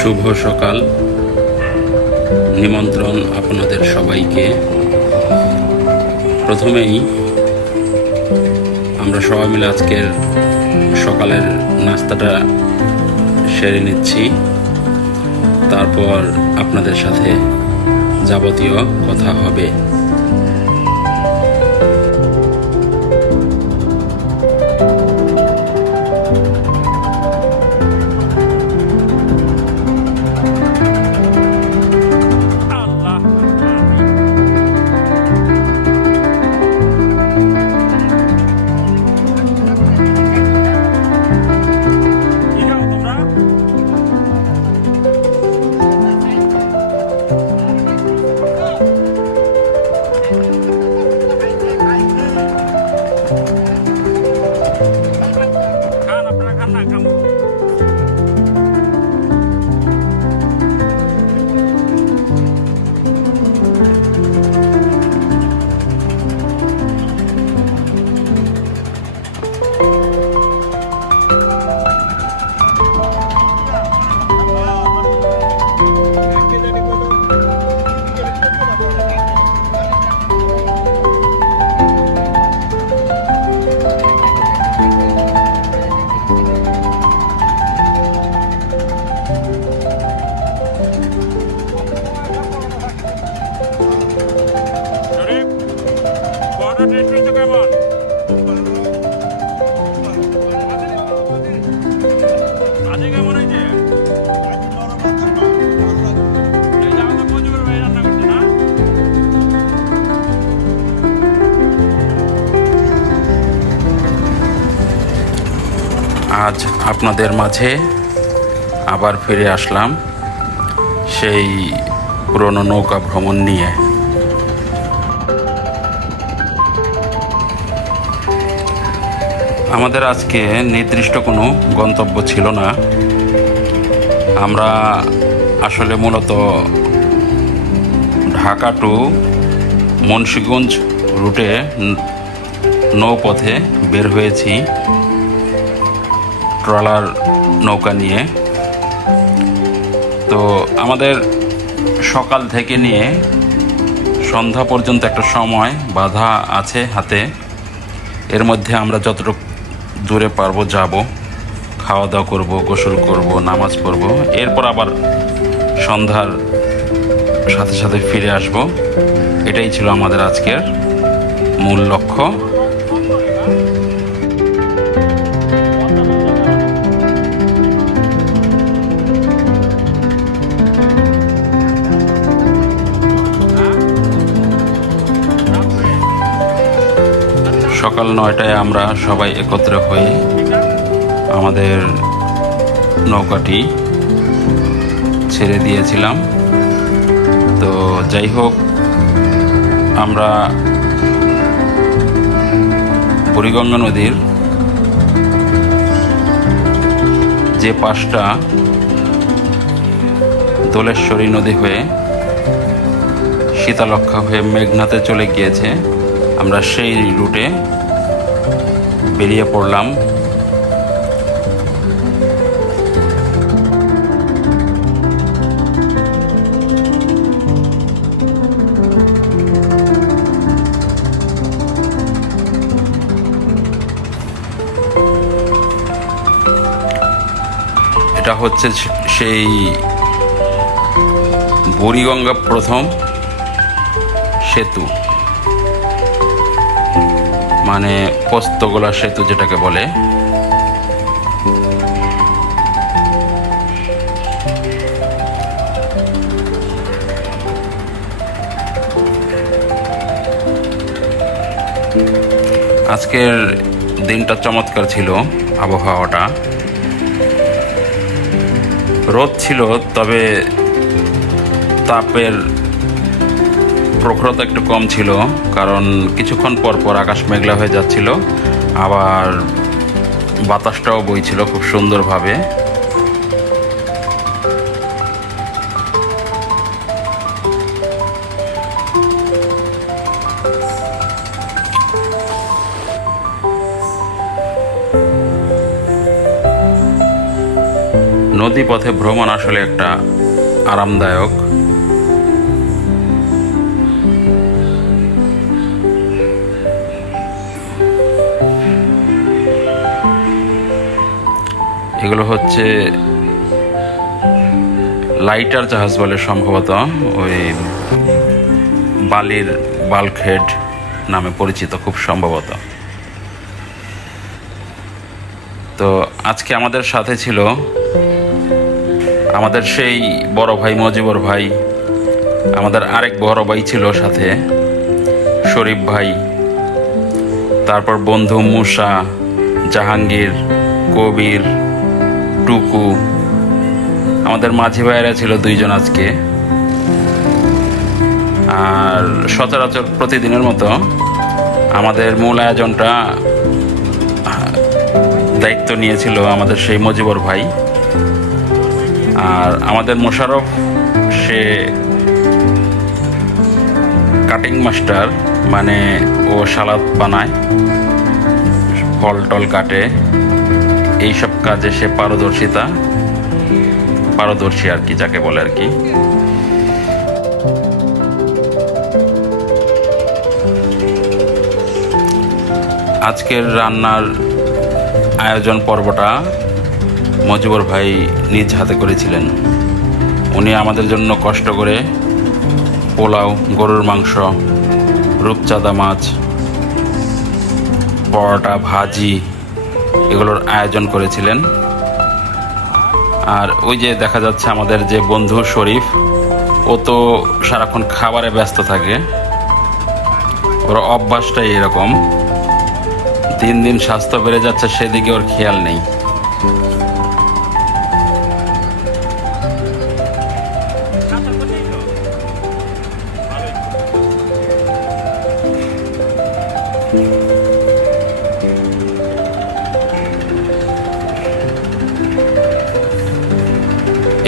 শুভ সকাল। নিমন্ত্রণ আপনাদের সবাইকে। প্রথমেই আমরা সবাই মিলে আজকের সকালের নাস্তাটা সেরে নিচ্ছি, তারপর আপনাদের সাথে যাবতীয় কথা হবে। আজ আপনাদের মাঝে আবার ফিরে আসলাম সেই পুরনো নৌকা ভ্রমণ নিয়ে। আমাদের আজকে নির্দিষ্ট কোনো গন্তব্য ছিল না। আমরা আসলে মূলত ঢাকা টু মুন্সিগঞ্জ রুটে নৌপথে বের হয়েছি ট্রলার নৌকা নিয়ে। তো আমাদের সকাল থেকে নিয়ে সন্ধ্যা পর্যন্ত একটা সময় বাধা আছে হাতে। এর মধ্যে আমরা যতটুকু দূরে পারবো যাব, খাওয়া দাওয়া করবো, গোসল করব, নামাজ পড়ব, এরপর আবার সন্ধ্যার সাথে সাথে ফিরে আসব। এটাই ছিল আমাদের আজকের মূল লক্ষ্য। সকাল 9টায় আমরা সবাই একত্রে হয়ে আমাদের নৌকাটি ছেড়ে দিয়েছিলাম। তো যাই হোক, আমরা বুড়িগঙ্গা নদীর যে পাশটা দোলেশ্বরী নদী হয়ে শীতলক্ষ্যা হয়ে মেঘনাতে চলে গিয়েছে, আমরা সেই রুটে বেরিয়ে পড়লাম। এটা হচ্ছে সেই বুড়িগঙ্গা প্রথম সেতু, মানে পোস্তগোলা সেতু যেটাকে বলে। আজকের দিনটা চমৎকার ছিল, আবহাওয়াটা রোদ ছিল, তবে তাপের প্রখরতা একটু কম ছিল, কারণ কিছুক্ষণ পর পর আকাশ মেঘলা হয়ে যাচ্ছিল, আবার বাতাসটাও বইছিল খুব সুন্দরভাবে। নদী পথে ভ্রমণ আসলে একটা আরামদায়ক। এগুলো হচ্ছে লাইটার জাহাজ বলে সম্ভবত, ওই বালির বাল্কহেড নামে পরিচিত খুব সম্ভবত। তো আজকে আমাদের সাথে ছিল আমাদের সেই বড় ভাই মজিবর ভাই, আমাদের আরেক বড় ভাই ছিল সাথে শরীফ ভাই, তারপর বন্ধু মুসা, জাহাঙ্গীর, কবির, টুকু, আমাদের মাঝি ভাইয়েরা ছিল 2 জন আজকে। আর সচরাচর প্রতিদিনের মতো আমাদের মূল আয়োজনটা দায়িত্ব নিয়েছিল আমাদের সেই মজিবর ভাই। আর আমাদের মোশারফ, সে কাটিং মাস্টার, মানে ও সালাদ বানায়, ফল টল কাটে, এইসব কাজে সে পারদর্শী আর কি, যাকে বলে আর কি। আজকের রান্নার আয়োজন পর্বটা মজিবর ভাই নিজ হাতে করেছিলেন। উনি আমাদের জন্য কষ্ট করে পোলাও, গরুর মাংস, রূপচাঁদা মাছ, পরোটা, ভাজি এগুলোর আয়োজন করেছিলেন। আর ওই যে দেখা যাচ্ছে আমাদের যে বন্ধু শরীফ, ও তো সারাক্ষণ খাবারে ব্যস্ত থাকে, ওর অভ্যাসটাই এরকম। দিন দিন স্বাস্থ্য বেড়ে যাচ্ছে, সেদিকে ওর খেয়াল নেই।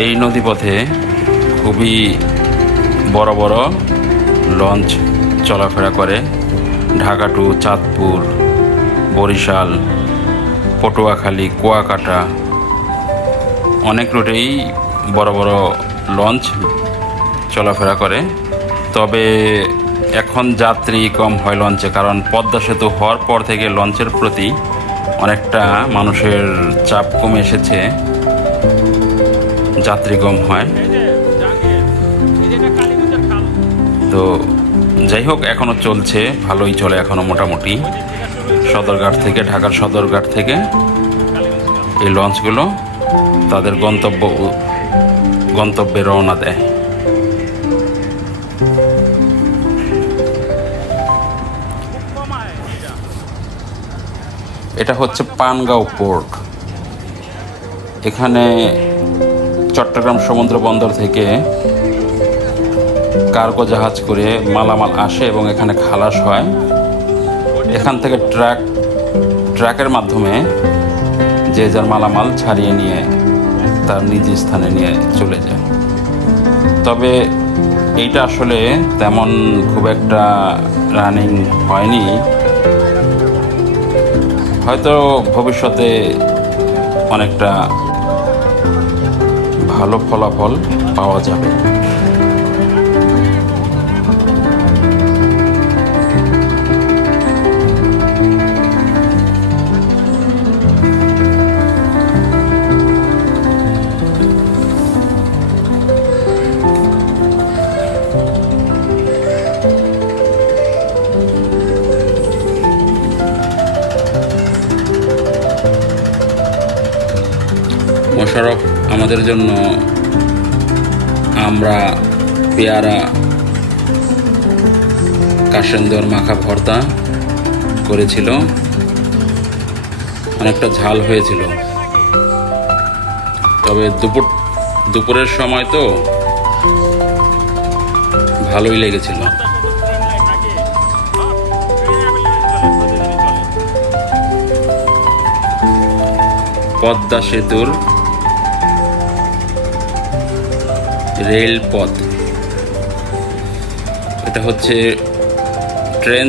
এই নদীপথে খুবই বড় বড় লঞ্চ চলাফেরা করে। ঢাকা টু চাঁদপুর, বরিশাল, পটুয়াখালী, কুয়াকাটা, অনেক রুটেই বড় বড় লঞ্চ চলাফেরা করে। তবে এখন যাত্রী কম হয় লঞ্চে, কারণ পদ্মা সেতু হওয়ার পর থেকে লঞ্চের প্রতি অনেকটা মানুষের চাপ কমে এসেছে, যাত্রী কম হয়। তো যাই হোক, এখনও চলছে, ভালোই চলে এখনও মোটামুটি। সদরঘাট থেকে, ঢাকার সদরঘাট থেকে এই লঞ্চগুলো তাদের গন্তব্যে রওনা দেয়। এটা হচ্ছে পানগাঁও পোর্ট। এখানে চট্টগ্রাম সমুদ্র বন্দর থেকে কার্গো জাহাজ করে মালামাল আসে এবং এখানে খালাস হয়। এখান থেকে ট্রাকের মাধ্যমে যে যার মালামাল ছাড়িয়ে নিয়ে তার নিজ স্থানে নিয়ে চলে যায়। তবে এইটা আসলে তেমন খুব একটা রানিং হয়নি, হয়তো ভবিষ্যতে অনেকটা ভালো ফলাফল পাওয়া যাবে। আমাদের জন্য আমরা, পেয়ারা, কাসেন্দর মাখা ভর্তা করেছিল। অনেকটা ঝাল হয়েছিল, তবে দুপুরের সময় তো ভালোই লেগেছিল। পদ্মা সেতুর রেলপথ, এটা হচ্ছে ট্রেন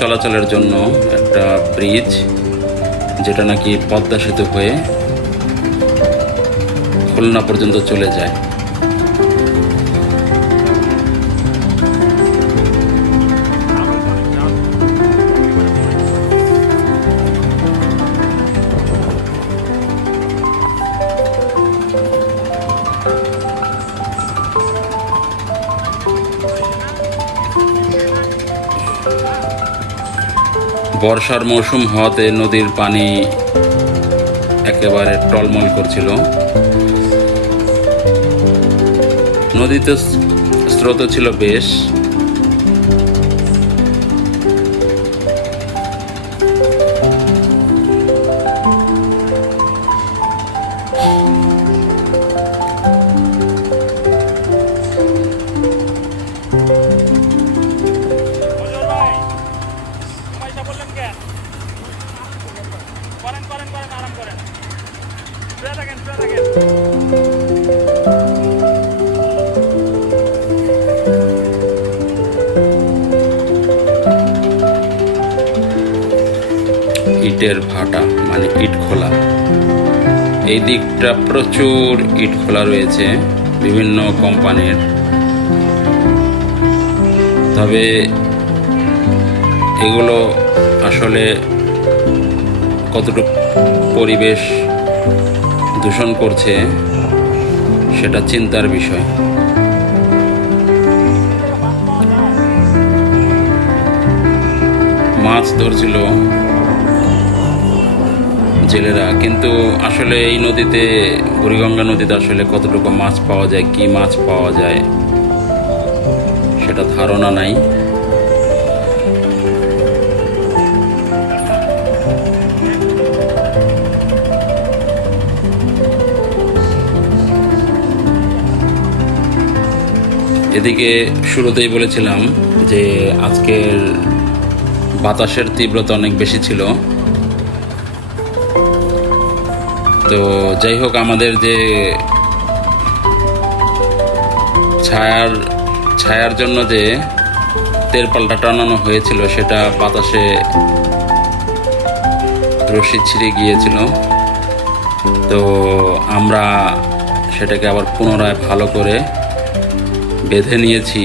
চলাচলের জন্য একটা ব্রিজ, যেটা নাকি পদ্মা সেতু হয়ে খুলনা পর্যন্ত চলে যায়। বর্ষার মৌসুম হওয়াতে নদীর পানি একেবারে টলমল করছিল। নদীতে স্রোত ছিল বেশ। ইটের ভাটা মানে ইট খোলা, এই দিকটা প্রচুর ইট খোলা রয়েছে বিভিন্ন কোম্পানির। তবে এগুলো আসলে কতটুকু পরিবেশ দূষণ করছে সেটা চিন্তার বিষয়। মাছ ধরছিল জেলেরা, কিন্তু আসলে এই নদীতে, বুড়িগঙ্গা নদীতে আসলে কতটুকু মাছ পাওয়া যায়, কি মাছ পাওয়া যায় সেটা ধারণা নাই। এদিকে শুরুতেই বলেছিলাম যে আজকের বাতাসের তীব্রতা অনেক বেশি ছিল। তো যাই হোক, আমাদের যে ছায়ার জন্য যে তেরপালটা টানানো হয়েছিল সেটা বাতাসে রশি ছিঁড়ে গিয়েছিল। তো আমরা সেটাকে আবার পুনরায় ভালো করে বেঁধে নিয়েছি।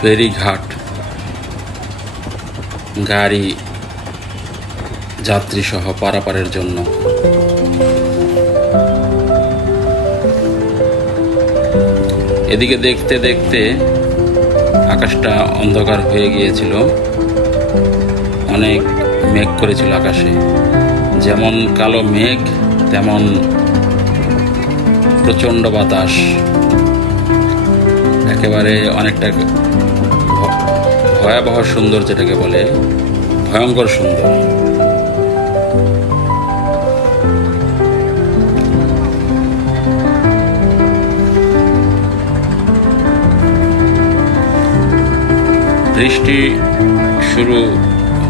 ফেরিঘাট, গাড়ি যাত্রী সহ পারাপারের জন্য। এদিকে দেখতে দেখতে আকাশটা অন্ধকার হয়ে গিয়েছিল, অনেক মেঘ করেছিল আকাশে। যেমন কালো মেঘ, তেমন প্রচণ্ড বাতাস, একেবারে অনেকটা ভয়াবহ সুন্দর, যেটাকে বলে ভয়ঙ্কর সুন্দর। বৃষ্টি শুরু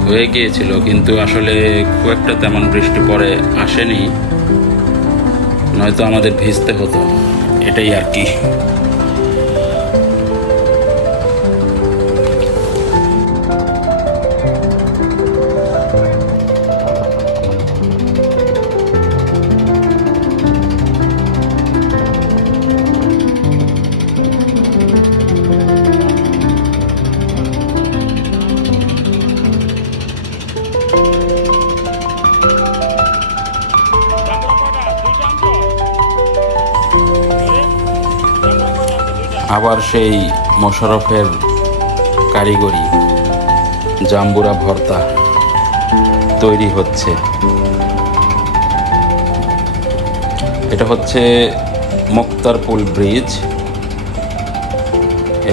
হয়ে গিয়েছিল, কিন্তু আসলে খুব একটা তেমন বৃষ্টি পরে আসেনি, নয়তো আমাদের ভিজতে হতো, এটাই আর কি। আবার সেই মোশাররফের কারিগরি জাম্বুরা ভর্তা তৈরি হচ্ছে। এটা হচ্ছে মুক্তারপুল ব্রিজ,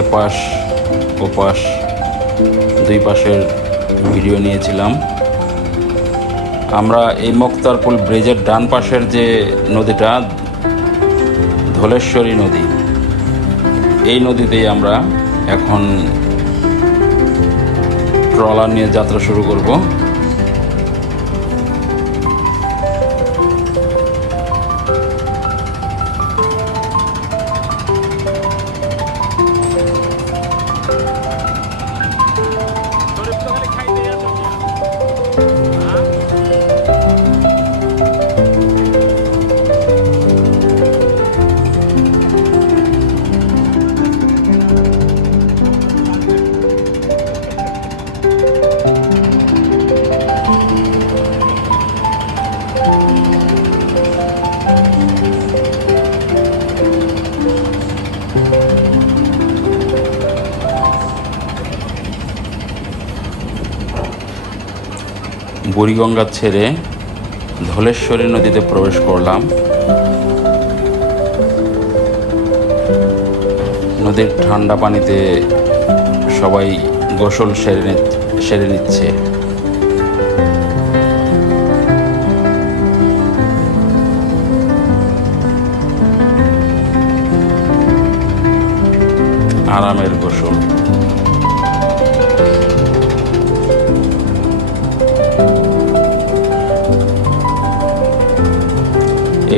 এপাশ ওপাশ দুই পাশের ভিডিও নিয়েছিলাম আমরা। এই মুক্তারপুল ব্রিজের ডান পাশের যে নদীটা ধলেশ্বরী নদী, এই নদীতেই আমরা এখন ট্রলার নিয়ে যাত্রা শুরু করব। বুড়িগঙ্গা ছেড়ে ধলেশ্বরী নদীতে প্রবেশ করলাম। নদীর ঠান্ডা পানিতে সবাই গোসল সেরে নিচ্ছে। আরামের গোসল।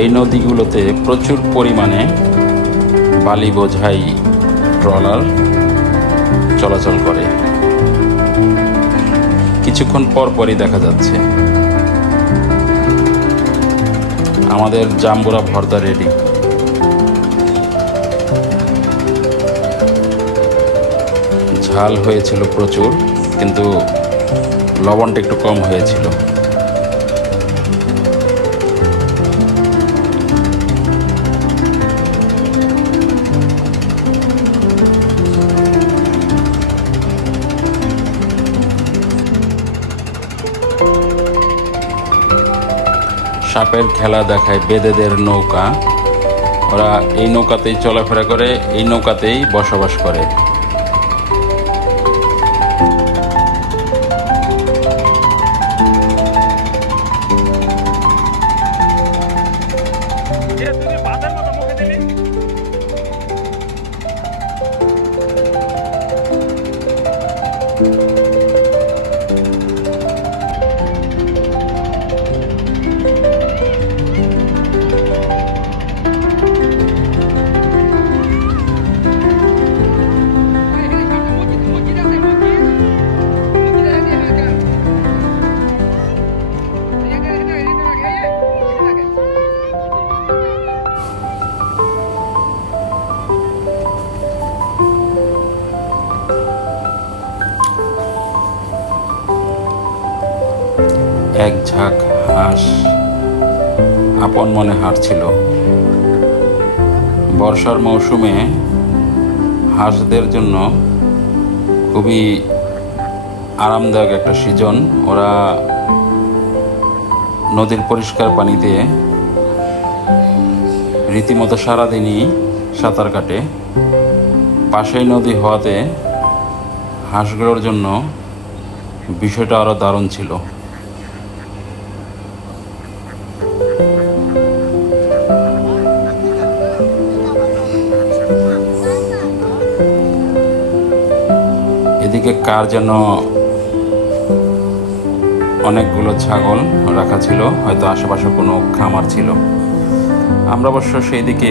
এই নদীগুলোতে প্রচুর পরিমাণে বালি বোঝাই ট্রলার চলাচল করে। কিছুক্ষণ পর পরই দেখা যাচ্ছে। আমাদের জাম্বুরা ভর্তা রেডি। ঝাল হয়েছিল প্রচুর, কিন্তু লবণটা একটু কম হয়েছিল। সাপের খেলা দেখায় বেদেদের নৌকা। ওরা এই নৌকাতেই চলাফেরা করে, এই নৌকাতেই বসবাস করে। এক ঝাঁক হাঁস আপন মনে হাঁটছিল। বর্ষার মৌসুমে হাঁসদের জন্য খুবই আরামদায়ক একটা সিজন। ওরা নদীর পরিষ্কার পানিতে রীতিমতো সারাদিনই সাঁতার কাটে। পাশেই নদী হওয়াতে হাঁসগুলোর জন্য বিষয়টা আরও দারুণ ছিল। এদিকে ওইদিকে কার যেন অনেকগুলো ছাগল রাখা ছিল, হয়তো আশেপাশে কোনো খামার ছিল। আমরা অবশ্য সেই দিকে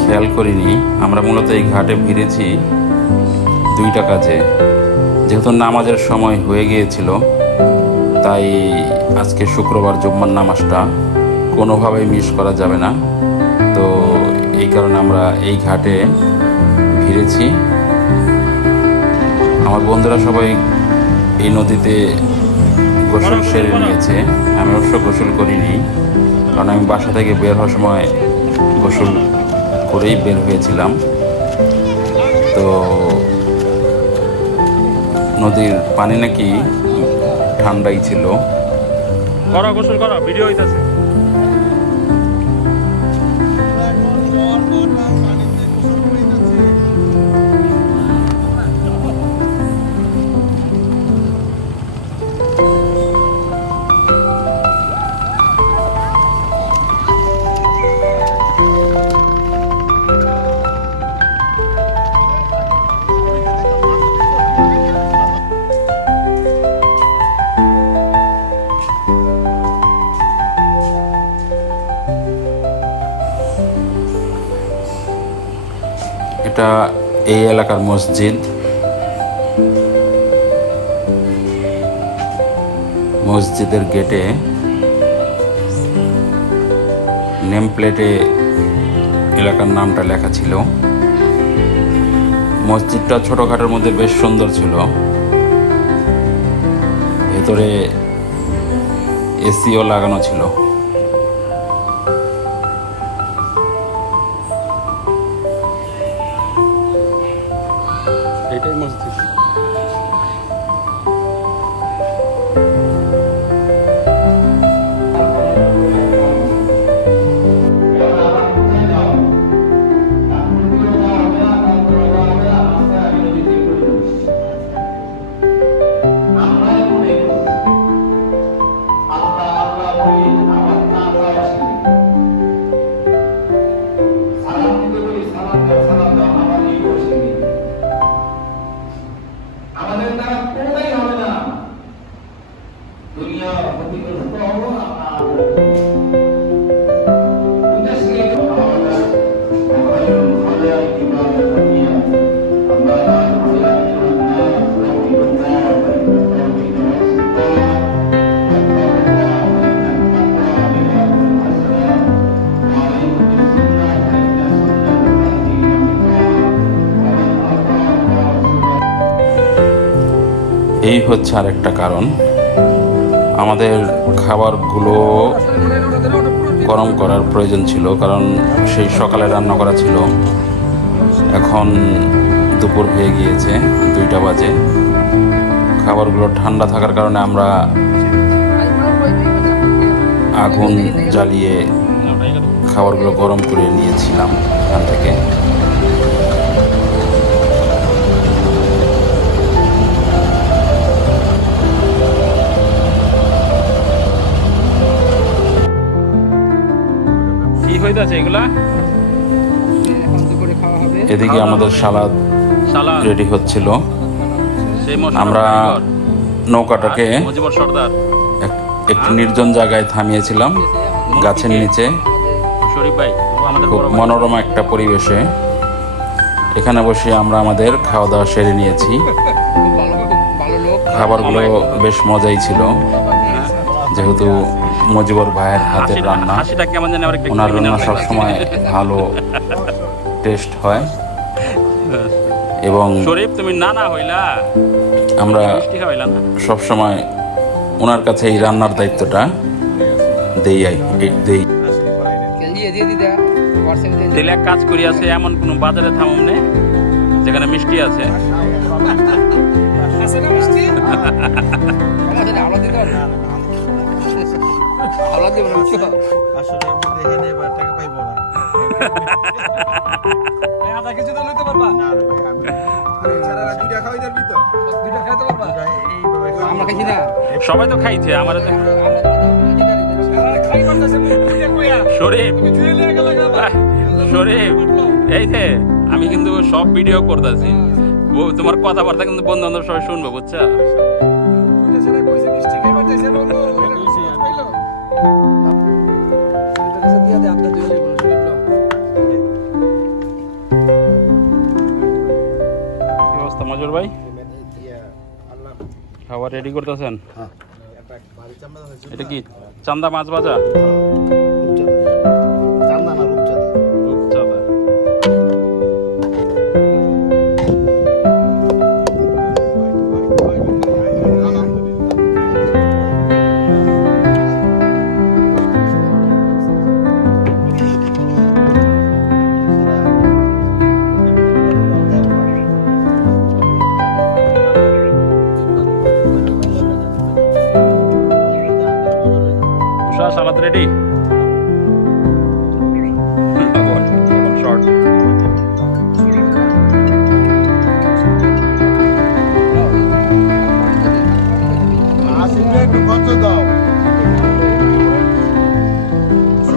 খেয়াল করিনি। আমরা মূলত এই ঘাটে ভিড়েছি 2টা কাজে। যেহেতু নামাজের সময় হয়ে গিয়েছিল, তাই আজকে শুক্রবার জুম্মার নামাজটা কোনোভাবেই মিস করা যাবে না। তো এই কারণে আমরা এই ঘাটে ভিড়েছি। আমার বন্ধুরা সবাই এই নদীতে গোসল সেরে নিয়েছে। আমি অবশ্য গোসল করিনি, কারণ আমি বাসা থেকে বের হওয়ার সময় গোসল করেই বের হয়েছিলাম। তো নদীর পানি নাকি ঠান্ডাই ছিল। গোসল করা ভিডিও হইতাছে। এটা এই এলাকার মসজিদ। মসজিদের গেটে নেম প্লেটে এলাকার নামটা লেখা ছিল। মসজিদটা ছোটখাটোর মধ্যে বেশ সুন্দর ছিল। ভেতরে এসিও লাগানো ছিল। এটাই মসজিদ। আমাদের দ্বারা কোনোটাই হবে না। দুনিয়া ক্ষতিগ্রস্ত হবো এই হচ্ছে আরেকটা কারণ। আমাদের খাবারগুলো গরম করার প্রয়োজন ছিল, কারণ সেই সকালে রান্না করা ছিল। এখন দুপুর হয়ে গিয়েছে, 2টা বাজে। খাবারগুলো ঠান্ডা থাকার কারণে আমরা আগুন জ্বালিয়ে খাবারগুলো গরম করে নিয়েছিলাম এখান থেকে। এদিকে আমাদের সালাদ রেডি হচ্ছিল। আমরা নৌকাটাকে একটি নির্জন জায়গায় থামিয়েছিলাম, গাছের নিচে। খুব মনোরম একটা পরিবেশে এখানে বসে আমরা আমাদের খাওয়া দাওয়া সেরে নিয়েছি। খাবারগুলো বেশ মজাই ছিল, যেহেতু মজিবর ভাইয়ের হাতের রান্না। ওনার রান্না সবসময় ভালো টেস্ট হয় এবং আমরা সবসময় ওনার কাছে এই রান্নার দায়িত্বটা দেই। তেলে এক কাজ করি আছে, এমন কোন বাজারে থামুম নে যেখানে মিষ্টি আছে। সবাই তো খাইছে আমার শরীফ। এই যে আমি কিন্তু সব ভিডিও করতেছি, ও তোমার কথাবার্তা কিন্তু বন্ধু বান্ধব সবাই শুনবো, বুঝছো? কি অবস্থা মজুর ভাই? খাবার রেডি করতেছেন? এটা কি চান্দা মাছ ভাজা? রূপচাঁদা। উষা সালাদ রেডি? শর্ট। একটু খরচ দাও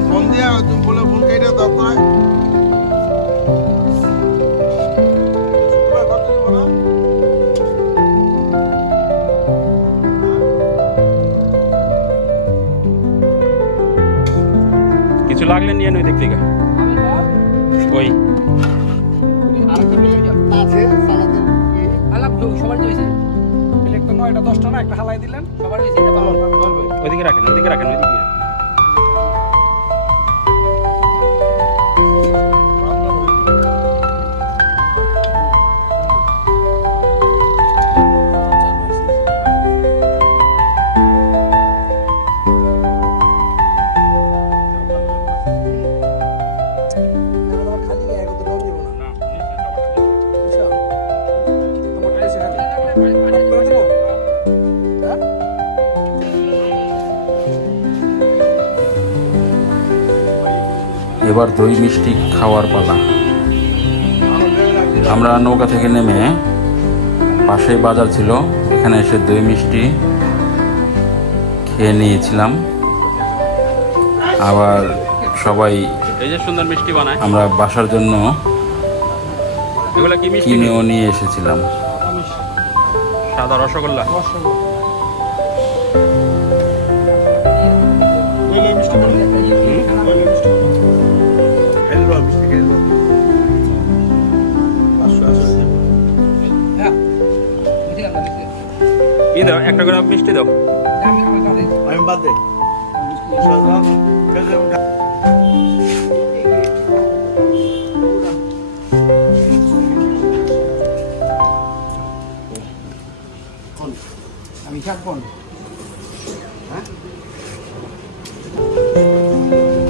ফোন দিয়া তুমি বলে ফোন কেটে দাও তাই খরচ দিব না। কিছু লাগলে নিয়ে নই, দেখতে ওই ওইদিকে রাখেন, ওইদিকে রাখেন, ওইদিকে। এবার দই মিষ্টি খাওয়ার পালা। আমরা নৌকা থেকে নেমে পাশেই বাজার ছিল, এখানে এসে দই মিষ্টি খেয়ে নিয়েছিলাম। আবার সবাই এই যে সুন্দর মিষ্টি বানায়, আমরা বাসার জন্য এগুলা কি মিষ্টি? কিনেও নিয়ে এসেছিলাম। সাদা রসগোল্লা। কি দাও, একটা করে মিষ্টি দাও। আমি বাদ দে আমি থাকবো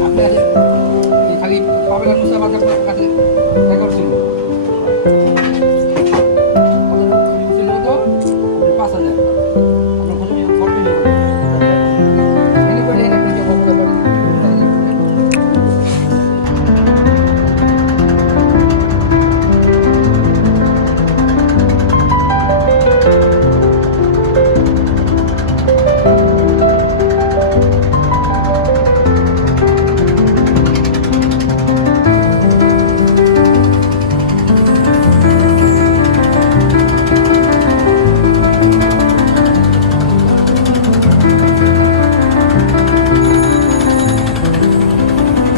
আপনি খালি পাবেন মুসাফার কাছে দেখা করছিল তো 5,000 আপনার ফটো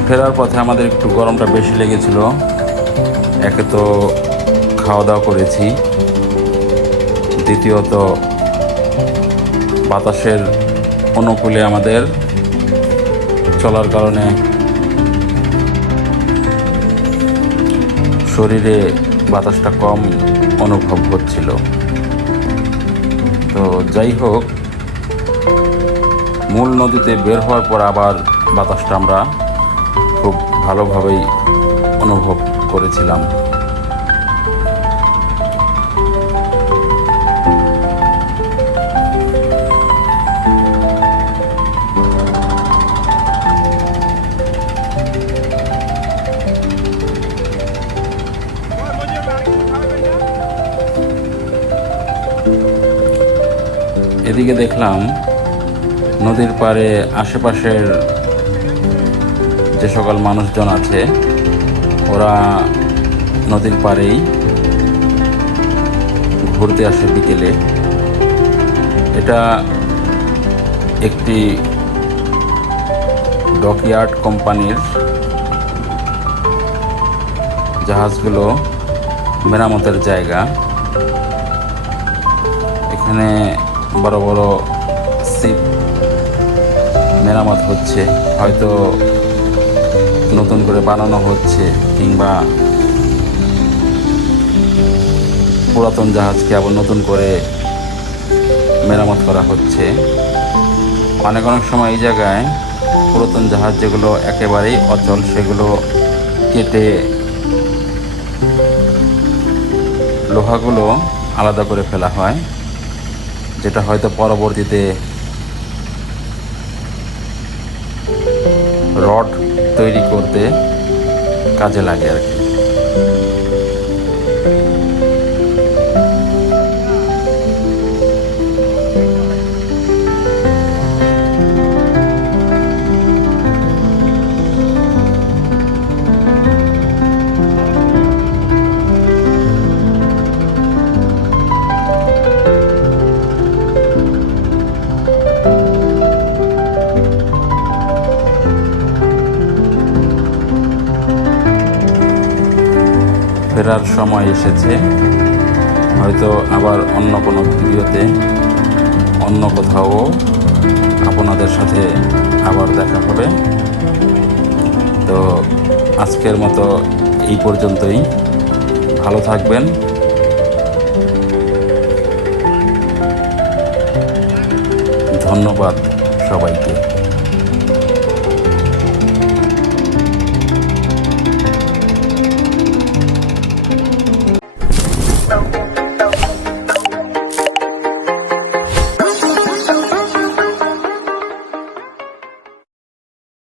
ফেরার পথে আমাদের একটু গরমটা বেশি লেগেছিল। একে তো খাওয়া দাওয়া করেছি, দ্বিতীয়ত বাতাসের অনুকূলে আমাদের চলার কারণে শরীরে বাতাসটা কম অনুভব হচ্ছিল। তো যাই হোক, মূল নদীতে বের হওয়ার পর আবার বাতাসটা আমরা খুব ভালোভাবেই অনুভব করেছিলাম। এদিকে দেখলাম নদীর পাড়ে আশেপাশের যে সকল মানুষজন আছে ওরা নদীর পাড়েই ঘুরতে আসে বিকেলে। এটা একটি ডকইয়ার্ড কোম্পানির জাহাজগুলো মেরামতের জায়গা। এখানে বড় বড় শিপ মেরামত হচ্ছে, হয়তো নতুন করে বানানো হচ্ছে, কিংবা পুরাতন জাহাজকে আবার নতুন করে মেরামত করা হচ্ছে। অনেক সময় এই জায়গায় পুরাতন জাহাজ যেগুলো একেবারেই অচল সেগুলো কেটে লোহাগুলো আলাদা করে ফেলা হয়, যেটা হয়তো পরবর্তীতে রড তৈরি করতে কাজে লাগে আর কি। ফেরার সময় এসেছে, হয়তো আবার অন্য কোনো ভিডিওতে অন্য কোথাও আপনাদের সাথে আবার দেখা হবে। তো আজকের মতো এই পর্যন্তই। ভালো থাকবেন। ধন্যবাদ সবাইকে।